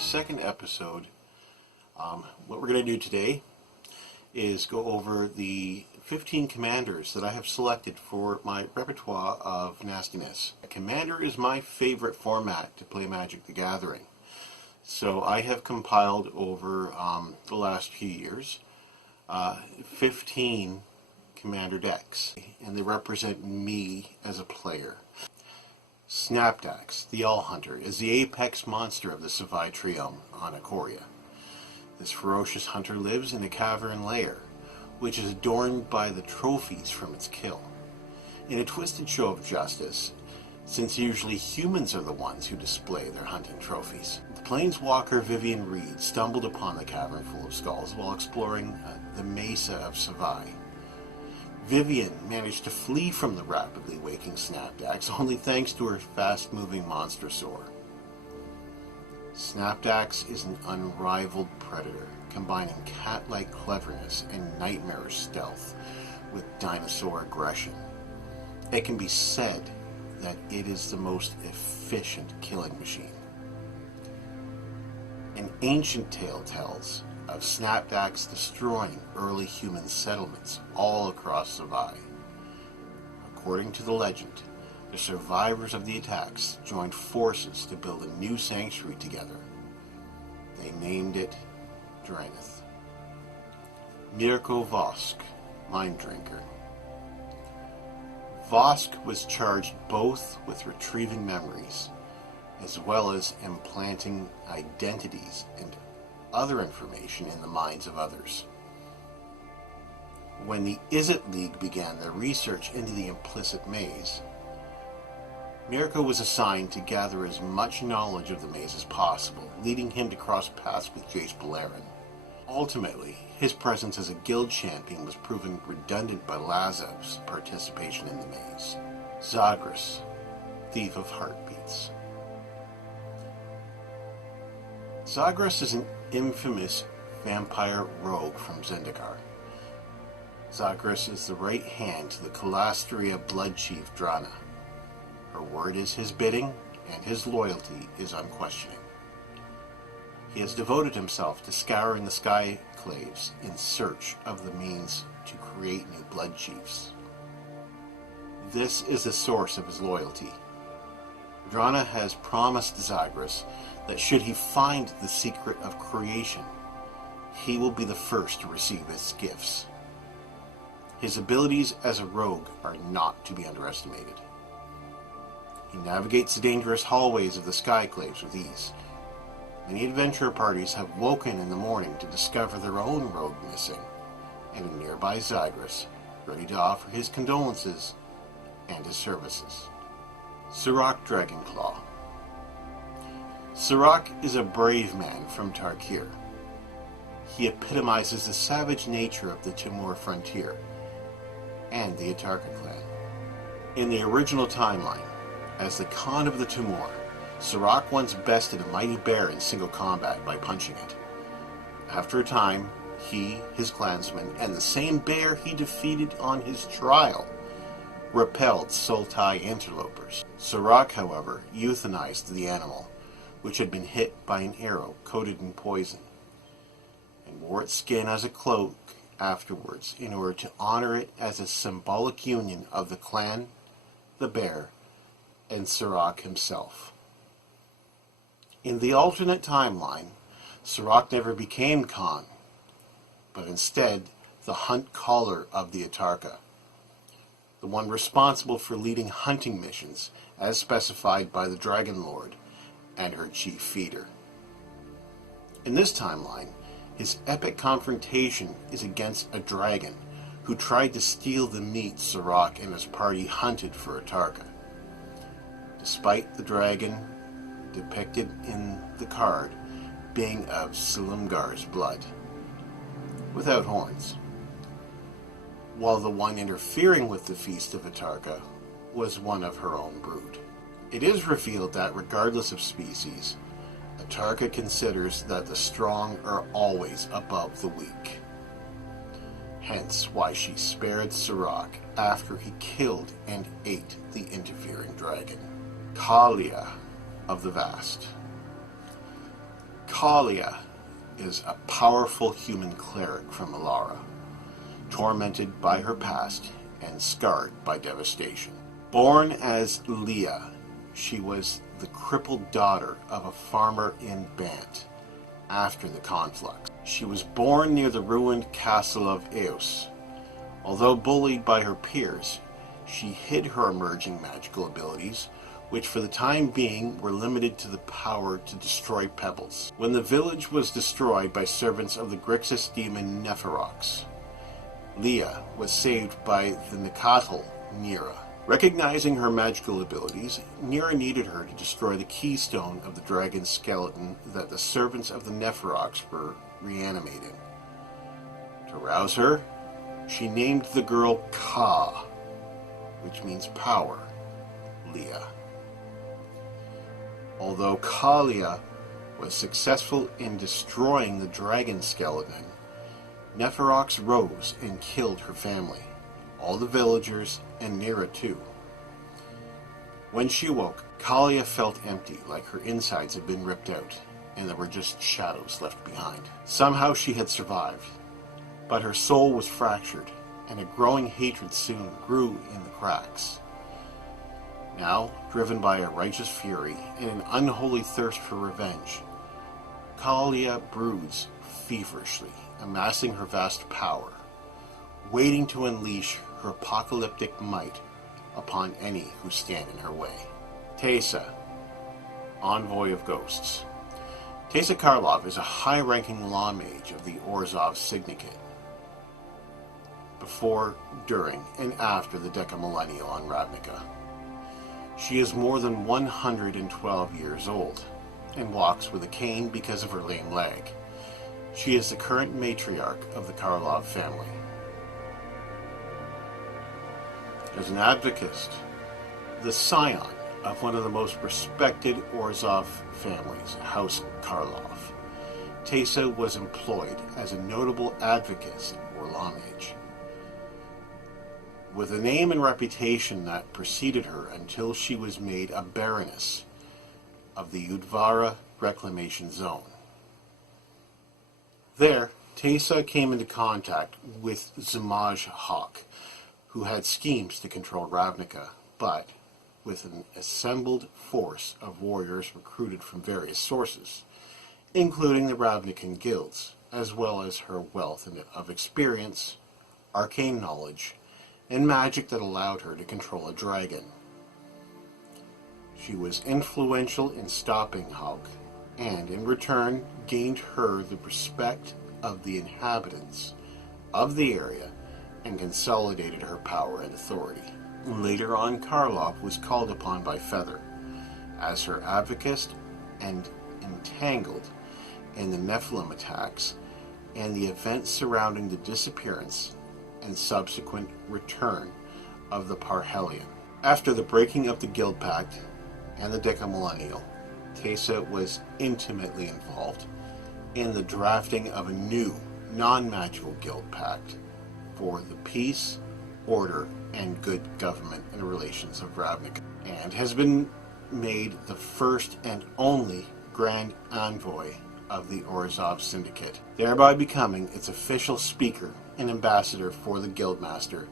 second episode. What we're going to do today is go over the 15 commanders that I have selected for my repertoire of nastiness. Commander is my favorite format to play Magic the Gathering. So I have compiled over the last few years 15 commander decks, and they represent me as a player. Snapdax, the All Hunter, is the apex monster of the Savai Triome on Ikoria. This ferocious hunter lives in a cavern lair, which is adorned by the trophies from its kill. In a twisted show of justice, since usually humans are the ones who display their hunting trophies, the planeswalker Vivian Reed stumbled upon the cavern full of skulls while exploring the Mesa of Savai. Vivian managed to flee from the rapidly waking Snapdax only thanks to her fast-moving Monstrosaur. Snapdax is an unrivaled predator, combining cat-like cleverness and nightmarish stealth with dinosaur aggression. It can be said that it is the most efficient killing machine. An ancient tale tells of Snapdax destroying early human settlements all across Savai. According to the legend, the survivors of the attacks joined forces to build a new sanctuary together. They named it Draenith. Mirko Vosk, Mind Drinker. Vosk was charged both with retrieving memories as well as implanting identities and other information in the minds of others. When the Izzet League began their research into the implicit maze, Mirko was assigned to gather as much knowledge of the maze as possible, leading him to cross paths with Jace Beleren. Ultimately, his presence as a guild champion was proven redundant by Lazev's participation in the maze. Zagras, Thief of Heartbeats. Zagras is an infamous vampire rogue from Zendikar. Zagras is the right hand to the Kalastria Blood Chief Drana. Her word is his bidding, and his loyalty is unquestioning. He has devoted himself to scouring the Skyclaves in search of the means to create new Blood Chiefs. This is the source of his loyalty. Drana has promised Zagras that should he find the secret of creation, he will be the first to receive his gifts. His abilities as a rogue are not to be underestimated. He navigates the dangerous hallways of the Skyclaves with ease. Many adventurer parties have woken in the morning to discover their own rogue missing, and a nearby Zagras, ready to offer his condolences and his services. Surrak Dragonclaw. Surrak is a brave man from Tarkir. He epitomizes the savage nature of the Timur frontier and the Atarka clan. In the original timeline, as the Khan of the Timur, Surrak once bested a mighty bear in single combat by punching it. After a time, he, his clansmen, and the same bear he defeated on his trial repelled Sultai interlopers. Surrak, however, euthanized the animal, which had been hit by an arrow coated in poison, and wore its skin as a cloak afterwards in order to honor it as a symbolic union of the clan, the bear, and Surrak himself. In the alternate timeline, Surrak never became Khan, but instead the hunt caller of the Atarka, the one responsible for leading hunting missions as specified by the Dragon Lord and her chief feeder. In this timeline, his epic confrontation is against a dragon who tried to steal the meat Surrak and his party hunted for Atarka. Despite the dragon depicted in the card being of Silumgar's blood, without horns, while the one interfering with the feast of Atarka was one of her own brood. It is revealed that regardless of species, Atarka considers that the strong are always above the weak. Hence why she spared Surrak after he killed and ate the interfering dragon. Kalia of the Vast. Kalia is a powerful human cleric from Alara, tormented by her past and scarred by devastation. Born as Leah, she was the crippled daughter of a farmer in Bant after the conflict. She was born near the ruined castle of Eos. Although bullied by her peers, she hid her emerging magical abilities, which for the time being were limited to the power to destroy pebbles. When the village was destroyed by servants of the Grixis demon Nephirox, Leah was saved by the Nakatal Nira. Recognizing her magical abilities, Nira needed her to destroy the keystone of the dragon's skeleton that the servants of the Nephirox were reanimating. To rouse her, she named the girl Ka, which means power, Leah. Although Kalia was successful in destroying the dragon skeleton, Nephirox rose and killed her family, all the villagers, and Nira too. When she awoke, Kalia felt empty, like her insides had been ripped out, and there were just shadows left behind. Somehow she had survived, but her soul was fractured, and a growing hatred soon grew in the cracks. Now, driven by a righteous fury and an unholy thirst for revenge, Kalia broods feverishly, amassing her vast power, waiting to unleash her apocalyptic might upon any who stand in her way. Teysa, Envoy of Ghosts. Teysa Karlov is a high-ranking law mage of the Orzhov Syndicate. Before, during, and after the Decamillennial on Ravnica. She is more than 112 years old, and walks with a cane because of her lame leg. She is the current matriarch of the Karlov family. As an advocist, the scion of one of the most respected Orzhov families, House Karlov, Teysa was employed as a notable advocate or law mage, with a name and reputation that preceded her until she was made a baroness of the Udvara Reclamation Zone. There, Teysa came into contact with Zamaj Hawk, who had schemes to control Ravnica, but with an assembled force of warriors recruited from various sources, including the Ravnican guilds, as well as her wealth of experience, arcane knowledge, and magic that allowed her to control a dragon. She was influential in stopping Hawk, and in return gained her the respect of the inhabitants of the area and consolidated her power and authority. Later on, Karlov was called upon by Feather as her advocate and entangled in the Nephilim attacks and the events surrounding the disappearance and subsequent return of the Parhelion. After the breaking of the Guild Pact and the Decamillennial, Teysa was intimately involved in the drafting of a new, non-magical Guild Pact for the peace, order, and good government and relations of Ravnica, and has been made the first and only Grand Envoy of the Orzhov Syndicate, thereby becoming its official speaker and ambassador for the Guildmaster,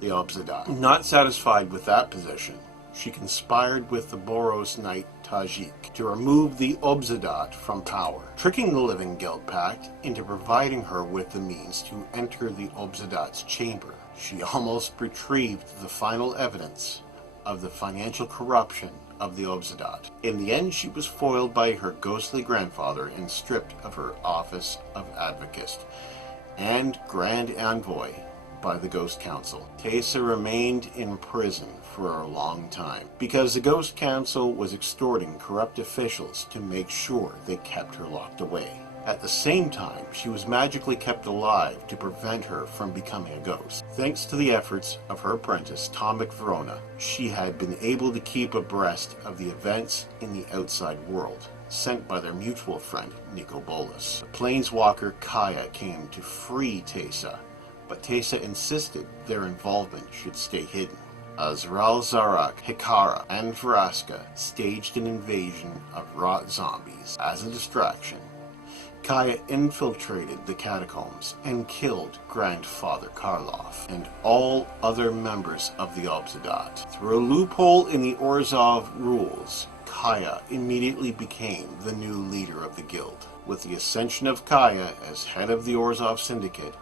the Obzedat. Not satisfied with that position, she conspired with the Boros Knight Tajik to remove the Obzedat from power, tricking the Living Guild Pact into providing her with the means to enter the Obzedat's chamber. She almost retrieved the final evidence of the financial corruption of the Obzedat. In the end, she was foiled by her ghostly grandfather and stripped of her office of advocate and Grand Envoy by the Ghost Council. Teysa remained in prison for a long time because the Ghost Council was extorting corrupt officials to make sure they kept her locked away. At the same time, she was magically kept alive to prevent her from becoming a ghost. Thanks to the efforts of her apprentice, Tomek Verona, she had been able to keep abreast of the events in the outside world, sent by their mutual friend, Nico Bolas. The planeswalker Kaya came to free Teysa, but Teysa insisted their involvement should stay hidden. Azrael Zarak, Hikara, and Vraska staged an invasion of rot zombies as a distraction Kaya infiltrated the catacombs and killed Grandfather Karloff and all other members of the Obzedat. Through a loophole in the Orzhov rules, Kaya immediately became the new leader of the guild. With the ascension of Kaya as head of the Orzhov Syndicate,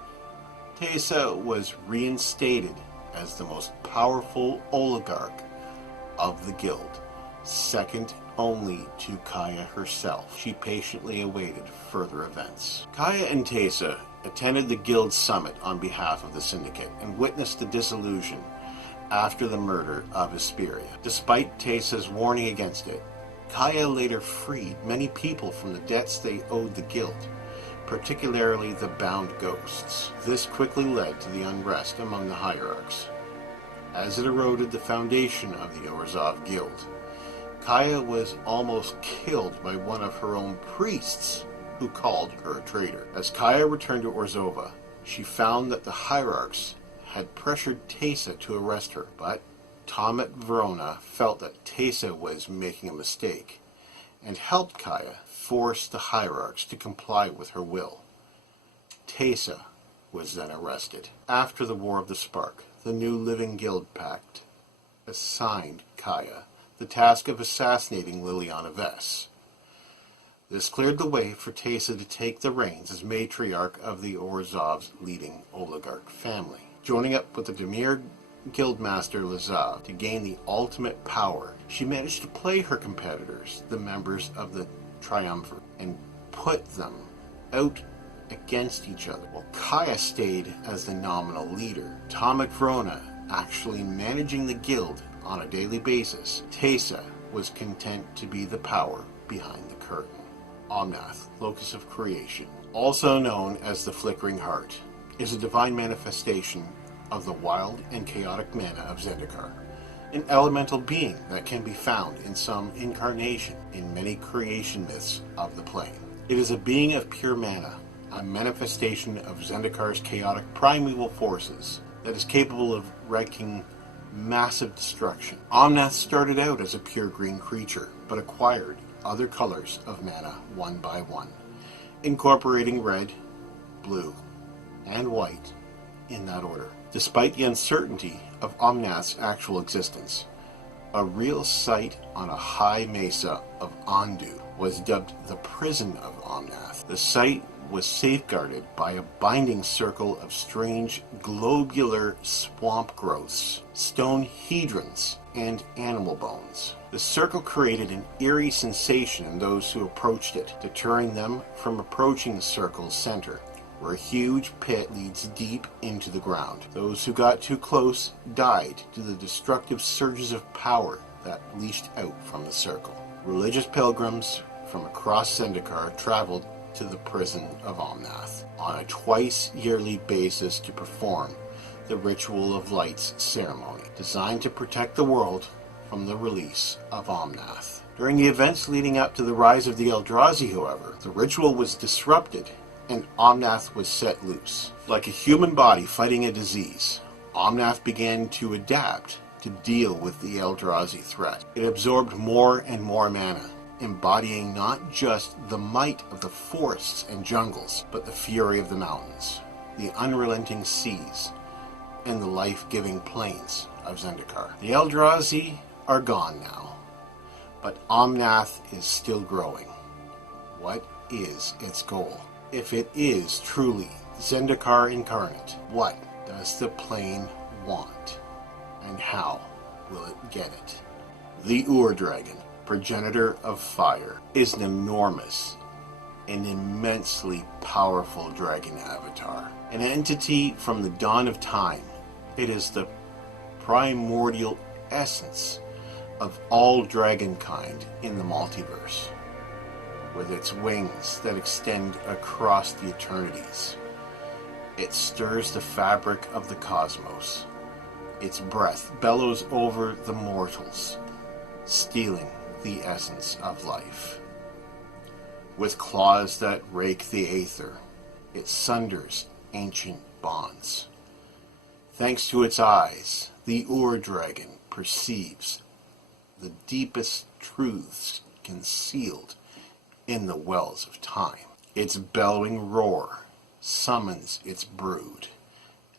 Teysa was reinstated as the most powerful oligarch of the guild, second only to Kaya herself. She patiently awaited further events. Kaya and Teysa attended the guild summit on behalf of the syndicate and witnessed the dissolution after the murder of Hesperia. Despite Teysa's warning against it, Kaya later freed many people from the debts they owed the guild, particularly the bound ghosts. This quickly led to the unrest among the hierarchs, as it eroded the foundation of the Orzhov Guild. Kaya was almost killed by one of her own priests, who called her a traitor. As Kaya returned to Orzhova, she found that the hierarchs had pressured Teysa to arrest her, but Tomet Verona felt that Teysa was making a mistake and helped Kaya force the hierarchs to comply with her will. Teysa was then arrested. After the War of the Spark, the new Living Guild Pact assigned Kaya the task of assassinating Liliana Vess. This cleared the way for Teysa to take the reins as matriarch of the Orzhov's leading oligarch family. Joining up with the Demir Guildmaster Lazav to gain the ultimate power, she managed to play her competitors, the members of the Triumvirate, and put them out against each other, while Kaya stayed as the nominal leader. Tomek Vrona actually managing the guild on a daily basis. Teysa was content to be the power behind the curtain. Omnath, locus of creation, also known as the Flickering Heart, is a divine manifestation of the wild and chaotic mana of Zendikar, an elemental being that can be found in some incarnation in many creation myths of the plane. It is a being of pure mana, a manifestation of Zendikar's chaotic primeval forces that is capable of wreaking massive destruction. Omnath started out as a pure green creature, but acquired other colors of mana one by one, incorporating red, blue, and white in that order. Despite the uncertainty of Omnath's actual existence, a real site on a high mesa of Ondu was dubbed the Prison of Omnath. The site was safeguarded by a binding circle of strange globular swamp growths, stone hedrons, and animal bones. The circle created an eerie sensation in those who approached it, deterring them from approaching the circle's center, where a huge pit leads deep into the ground. Those who got too close died due to the destructive surges of power that leashed out from the circle. Religious pilgrims from across Zendikar traveled to the Prison of Omnath on a twice-yearly basis to perform the Ritual of Lights ceremony, designed to protect the world from the release of Omnath. During the events leading up to the rise of the Eldrazi, however, the ritual was disrupted and Omnath was set loose. Like a human body fighting a disease, Omnath began to adapt to deal with the Eldrazi threat. It absorbed more and more mana, embodying not just the might of the forests and jungles, but the fury of the mountains, the unrelenting seas, and the life-giving plains of Zendikar. The Eldrazi are gone now, but Omnath is still growing. What is its goal? If it is truly Zendikar incarnate, what does the plane want? And how will it get it? The Ur-Dragon, progenitor of fire, is an enormous and immensely powerful dragon avatar. An entity from the dawn of time, it is the primordial essence of all dragonkind in the multiverse. With its wings that extend across the eternities, it stirs the fabric of the cosmos. Its breath bellows over the mortals, stealing the essence of life. With claws that rake the aether, it sunders ancient bonds. Thanks to its eyes, the Ur-Dragon perceives the deepest truths concealed in the wells of time. Its bellowing roar summons its brood,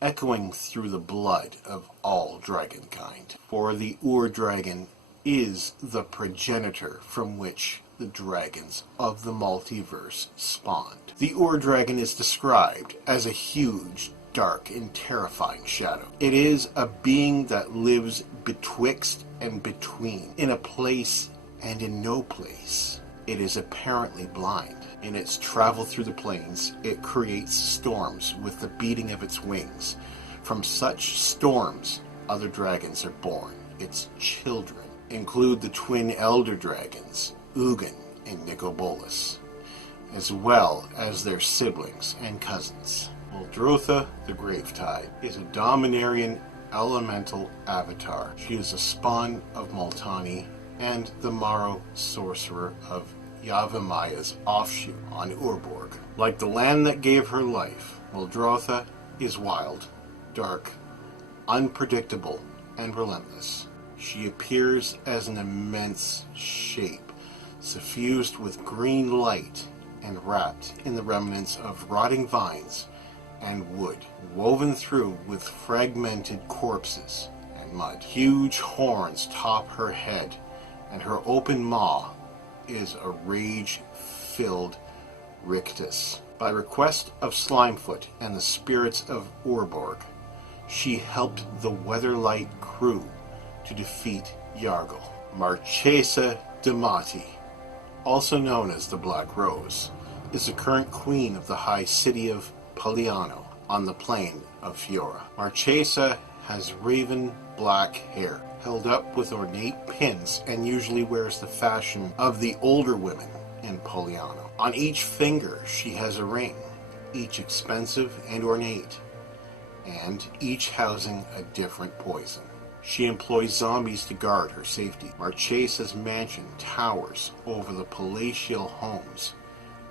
echoing through the blood of all dragonkind. For the Ur-dragon is the progenitor from which the dragons of the multiverse spawned. The Ur-dragon is described as a huge, dark, and terrifying shadow. It is a being that lives betwixt and between, in a place and in no place. It is apparently blind. In its travel through the plains, it creates storms with the beating of its wings. From such storms, other dragons are born. Its children include the twin elder dragons, Ugin and Nicobolus, as well as their siblings and cousins. Muldrotha, the Gravetide, is a Dominarian elemental avatar. She is a spawn of Multani and the Maro sorcerer of Yavimaya offshoot on Urborg. Like the land that gave her life, Muldrotha is wild, dark, unpredictable, and relentless. She appears as an immense shape, suffused with green light and wrapped in the remnants of rotting vines and wood, woven through with fragmented corpses and mud. Huge horns top her head, and her open maw is a rage-filled rictus. By request of Slimefoot and the spirits of Urborg, she helped the Weatherlight crew to defeat Yargle. Marchesa Damati, also known as the Black Rose, is the current queen of the high city of Poliano on the plain of Fiora. Marchesa has raven black hair, held up with ornate pins, and usually wears the fashion of the older women in Poliano. On each finger she has a ring, each expensive and ornate, and each housing a different poison. She employs zombies to guard her safety. Marchesa's mansion towers over the palatial homes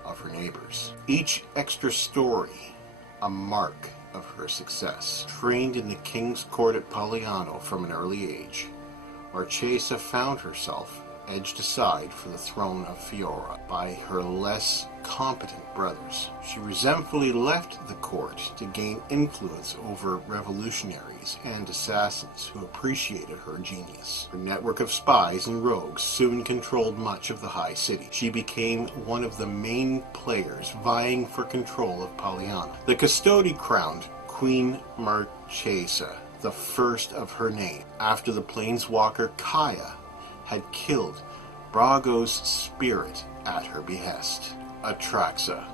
of her neighbors, each extra story a mark of her success. Trained in the king's court at Poliano from an early age, Marchesa found herself edged aside for the throne of Fiora by her less competent brothers. She resentfully left the court to gain influence over revolutionaries and assassins who appreciated her genius. Her network of spies and rogues soon controlled much of the high city. She became one of the main players vying for control of Poliano. The custody crowned Queen Marchesa, the first of her name, after the planeswalker Kaya had killed Brago's spirit at her behest. Atraxa,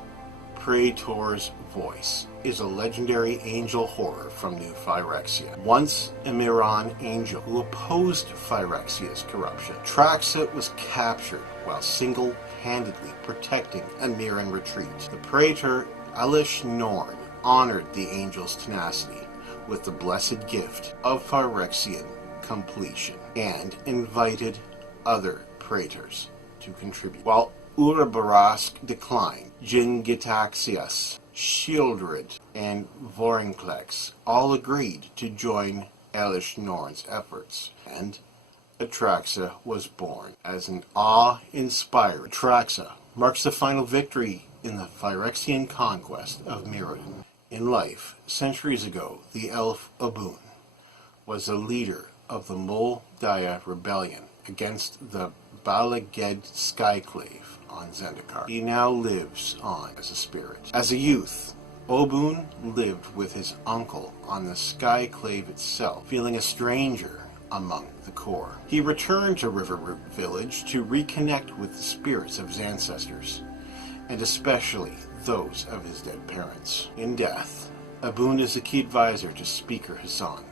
Praetor's voice, is a legendary angel horror from New Phyrexia. Once a Miran angel who opposed Phyrexia's corruption, Atraxa was captured while single-handedly protecting a Miran retreat. The Praetor Elish Norn honored the angel's tenacity with the blessed gift of Phyrexian completion and invited other praetors to contribute. While Urabarask declined, Jingitaxias, Shieldred, and Vorinclex all agreed to join Elish Norn's efforts, and Atraxa was born. As an awe-inspired Atraxa marks the final victory in the Phyrexian conquest of Mirrodin. In life, centuries ago, the elf Abun was the leader of the Moldaya rebellion against the Balaged Skyclave on Zendikar. He now lives on as a spirit. As a youth, Obun lived with his uncle on the Skyclave itself, feeling a stranger among the core. He returned to Riverroot Village to reconnect with the spirits of his ancestors, and especially those of his dead parents. In death, Abun is the key advisor to Speaker Hassan,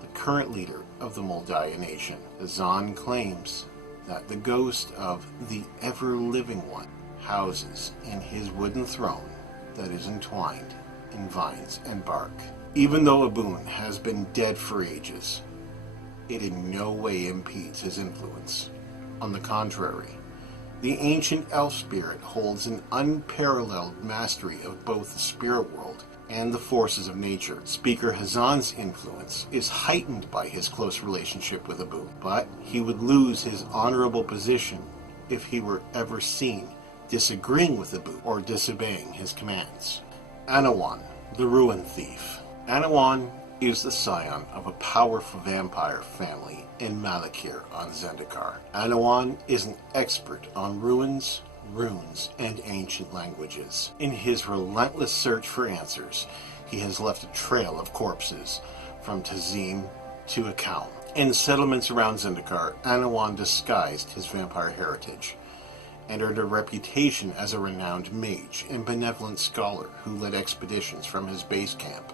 the current leader of the Moldaya nation. Hassan claims that the ghost of the ever-living one houses in his wooden throne that is entwined in vines and bark. Even though Abun has been dead for ages, it in no way impedes his influence. On the contrary, the ancient elf spirit holds an unparalleled mastery of both the spirit world and the forces of nature. Speaker Hassan's influence is heightened by his close relationship with Abun, but he would lose his honorable position if he were ever seen disagreeing with the boot or disobeying his commands. Anawan, the Ruin Thief. Anawan is the scion of a powerful vampire family in Malakir on Zendikar. Anawan is an expert on ruins, runes, and ancient languages. In his relentless search for answers, he has left a trail of corpses from Tazim to Akalm. In settlements around Zendikar, Anawan disguised his vampire heritage and earned a reputation as a renowned mage and benevolent scholar who led expeditions from his base camp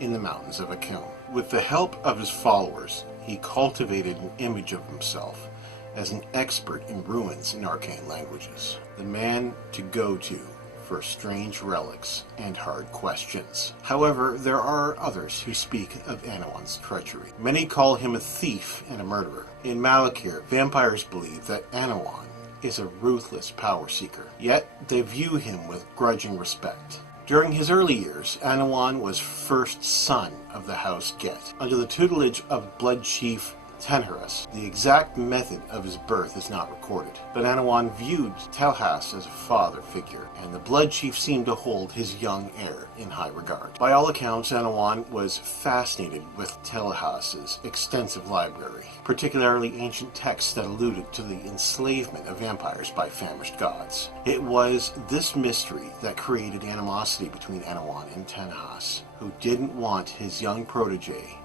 in the mountains of Akalm. With the help of his followers, he cultivated an image of himself as an expert in ruins and arcane languages, the man to go to for strange relics and hard questions. However, there are others who speak of Anawan's treachery. Many call him a thief and a murderer. In Malakir, vampires believe that Anawan is a ruthless power seeker, yet they view him with grudging respect. During his early years, Anawan was first son of the House Get, under the tutelage of Blood Chief Tenharas. The exact method of his birth is not recorded, but Anawan viewed Telhas as a father figure, and the Blood Chief seemed to hold his young heir in high regard. By all accounts, Anawan was fascinated with Telhas's extensive library, particularly ancient texts that alluded to the enslavement of vampires by famished gods. It was this mystery that created animosity between Anawan and Tenhas, who didn't want his young protege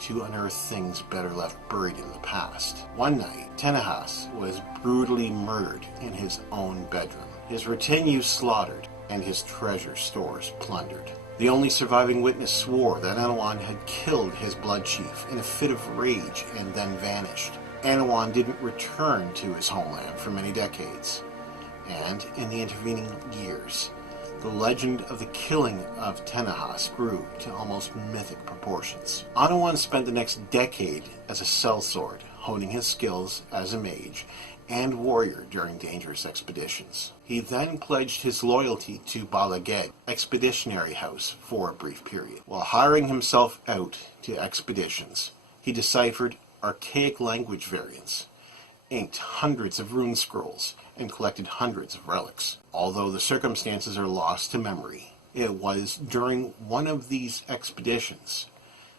to unearth things better left buried in the past. One night, Tenhas was brutally murdered in his own bedroom, his retinue slaughtered, and his treasure stores plundered. The only surviving witness swore that Anawan had killed his blood chief in a fit of rage and then vanished. Anawan didn't return to his homeland for many decades, and in the intervening years, the legend of the killing of Tenhas grew to almost mythic proportions. Anawan spent the next decade as a sellsword, honing his skills as a mage and warrior during dangerous expeditions. He then pledged his loyalty to Bala Ged Expeditionary House for a brief period. While hiring himself out to expeditions, he deciphered archaic language variants, inked hundreds of rune scrolls, and collected hundreds of relics. Although the circumstances are lost to memory, it was during one of these expeditions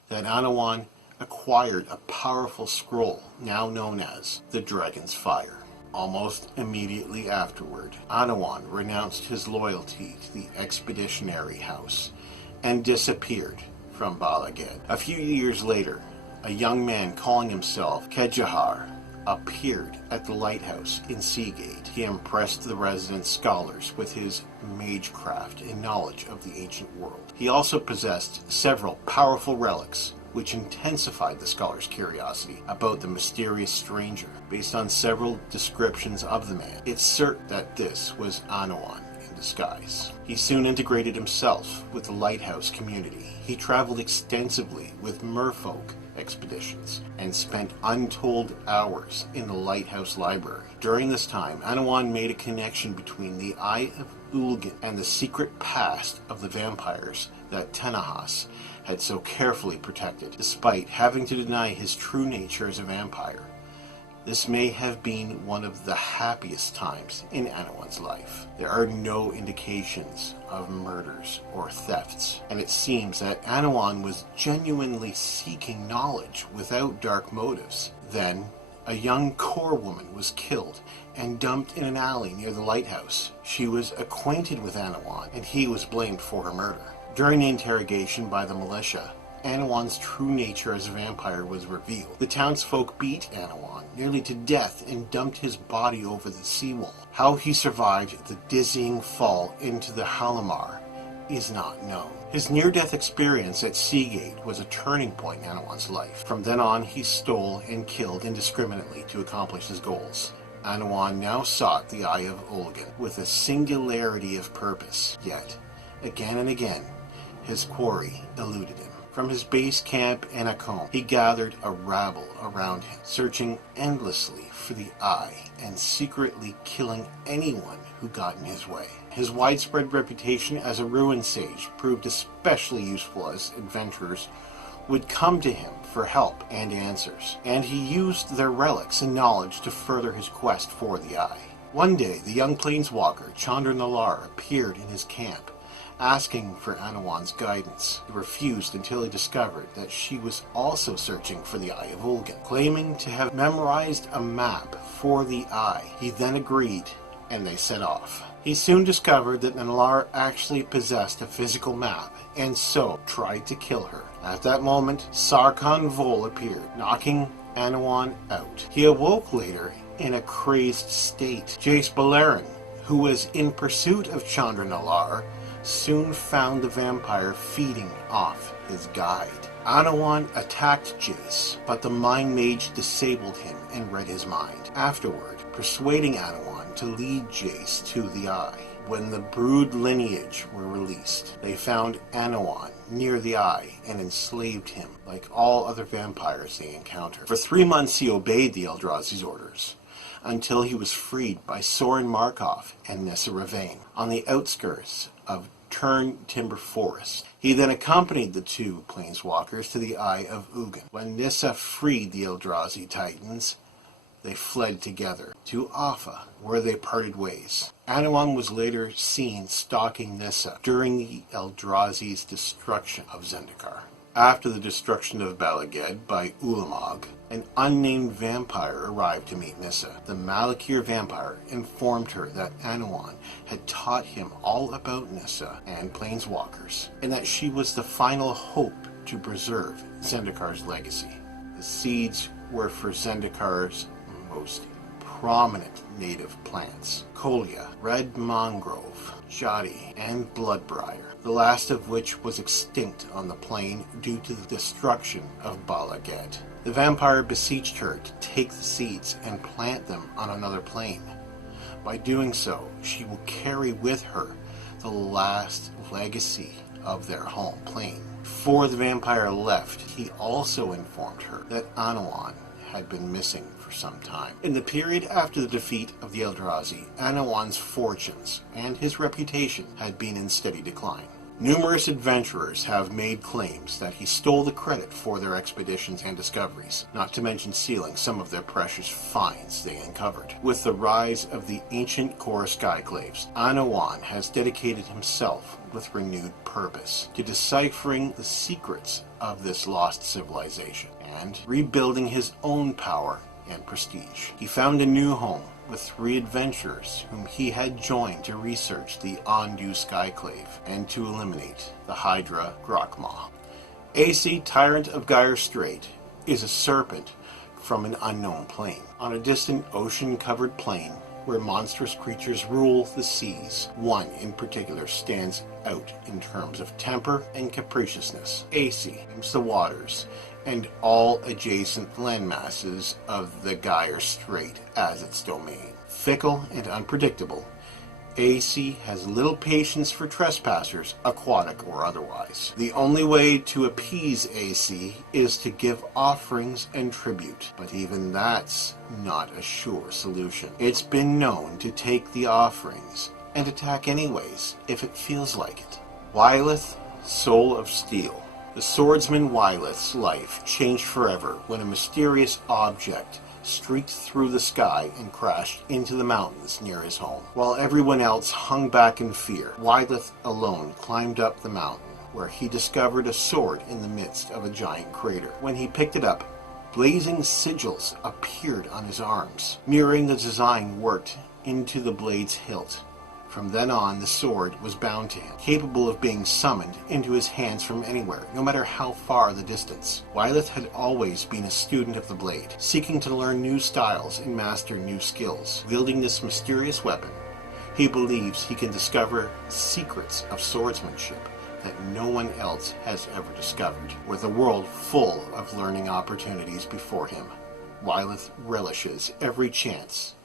that Anawan acquired a powerful scroll now known as the Dragon's Fire. Almost immediately afterward, Anawan renounced his loyalty to the Expeditionary House and disappeared from Bala Ged. A few years later, a young man calling himself Kejahar appeared at the lighthouse in Seagate. He impressed the resident scholars with his magecraft and knowledge of the ancient world. He also possessed several powerful relics, which intensified the scholars' curiosity about the mysterious stranger. Based on several descriptions of the man, it's certain that this was Anawan in disguise. He soon integrated himself with the lighthouse community. He traveled extensively with merfolk expeditions and spent untold hours in the lighthouse library. During this time, Anawan made a connection between the Eye of Ulgin and the secret past of the vampires that Tenhas had so carefully protected, despite having to deny his true nature as a vampire. This may have been one of the happiest times in Anawan's life. There are no indications of murders or thefts, and it seems that Anawan was genuinely seeking knowledge without dark motives. Then, a young Core woman was killed and dumped in an alley near the lighthouse. She was acquainted with Anawan, and he was blamed for her murder. During the interrogation by the militia, Anawan's true nature as a vampire was revealed. The townsfolk beat Anawan nearly to death and dumped his body over the seawall. How he survived the dizzying fall into the Halimar is not known. His near-death experience at Seagate was a turning point in Anawan's life. From then on, he stole and killed indiscriminately to accomplish his goals. Anawan now sought the Eye of Ulgin with a singularity of purpose, yet, again and again, his quarry eluded him. From his base camp in Akalm, he gathered a rabble around him, searching endlessly for the Eye and secretly killing anyone who got in his way. His widespread reputation as a ruin sage proved especially useful as adventurers would come to him for help and answers, and he used their relics and knowledge to further his quest for the Eye. One day, the young planeswalker, Chandra Nalaar, appeared in his camp, asking for Anawan's guidance. He refused until he discovered that she was also searching for the Eye of Ulgin, claiming to have memorized a map for the Eye. He then agreed, and they set off. He soon discovered that Nalaar actually possessed a physical map, and so tried to kill her. At that moment, Sarkhan Vol appeared, knocking Anawan out. He awoke later in a crazed state. Jace Beleren, who was in pursuit of Chandra Nalaar, soon found the vampire feeding off his guide. Anawan attacked Jace, but the Mind Mage disabled him and read his mind, afterward persuading Anawan to lead Jace to the Eye. When the Brood lineage were released, they found Anawan near the Eye and enslaved him, like all other vampires they encountered. For 3 months he obeyed the Eldrazi's orders, until he was freed by Sorin Markov and Nissa Ravane on the outskirts of Turn Timber Forest. He then accompanied the two planeswalkers to the Eye of Ugin. When Nissa freed the Eldrazi Titans, they fled together to Alpha, where they parted ways. Anawan was later seen stalking Nissa during the Eldrazi's destruction of Zendikar. After the destruction of Balaged by Ulamog, an unnamed vampire arrived to meet Nissa. The Malakir vampire informed her that Anawan had taught him all about Nissa and planeswalkers, and that she was the final hope to preserve Zendikar's legacy. The seeds were for Zendikar's most prominent native plants: Colia, Red Mangrove, Jadi, and Bloodbriar, the last of which was extinct on the plane due to the destruction of Balaged. The vampire beseeched her to take the seeds and plant them on another plane. By doing so, she will carry with her the last legacy of their home plane. Before the vampire left, he also informed her that Anawan had been missing for some time. In the period after the defeat of the Eldrazi, Anawan's fortunes and his reputation had been in steady decline. Numerous adventurers have made claims that he stole the credit for their expeditions and discoveries, not to mention stealing some of their precious finds they uncovered. With the rise of the ancient core skyclaves, Anawan has dedicated himself with renewed purpose to deciphering the secrets of this lost civilization and rebuilding his own power and prestige. He found a new home with 3 adventurers whom he had joined to research the Ondu Skyclave and to eliminate the Hydra Grokmaw. AC, Tyrant of Gyre Strait, is a serpent from an unknown plane. On a distant ocean-covered plain where monstrous creatures rule the seas, one in particular stands out in terms of temper and capriciousness. AC names the waters and all adjacent landmasses of the Gyre Strait as its domain. Fickle and unpredictable, AC has little patience for trespassers, aquatic or otherwise. The only way to appease AC is to give offerings and tribute, but even that's not a sure solution. It's been known to take the offerings and attack anyways, if it feels like it. Wyleth, Soul of Steel. The swordsman Wyleth's life changed forever when a mysterious object streaked through the sky and crashed into the mountains near his home. While everyone else hung back in fear, Wyleth alone climbed up the mountain, where he discovered a sword in the midst of a giant crater. When he picked it up, blazing sigils appeared on his arms, mirroring the design worked into the blade's hilt. From then on, the sword was bound to him, capable of being summoned into his hands from anywhere, no matter how far the distance. Wyleth had always been a student of the blade, seeking to learn new styles and master new skills. Wielding this mysterious weapon, he believes he can discover secrets of swordsmanship that no one else has ever discovered. With a world full of learning opportunities before him, Wyleth relishes every chance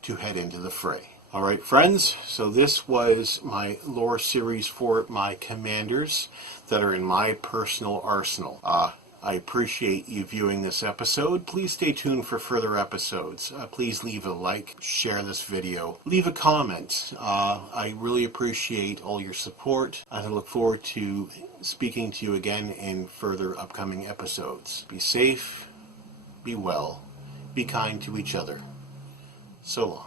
to head into the fray. Alright friends, so this was my lore series for my commanders that are in my personal arsenal. I appreciate you viewing this episode. Please stay tuned for further episodes. Please leave a like, share this video, leave a comment. I really appreciate all your support. I look forward to speaking to you again in further upcoming episodes. Be safe, be well, be kind to each other. So long.